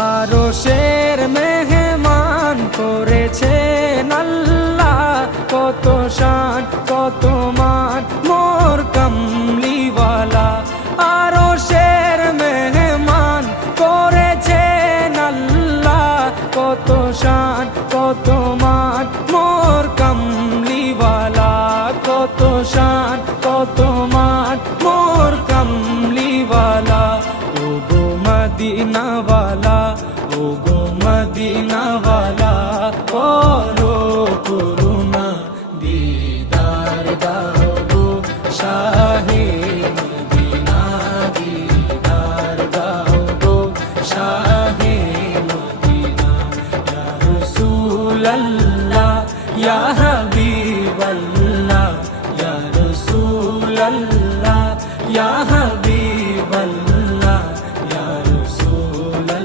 আরশের মেহমান করেছেন আল্লাহ, কত শান কত মান মোর কামলিওয়ালা। আরশের মেহমান করেছেন আল্লাহ, কত শান কত মান মোর কামলিওয়ালা, কত শান কত মান মোর কামলিওয়ালা। ও গো মদিনাওয়ালা, ও গো মদিনাওয়ালা, করো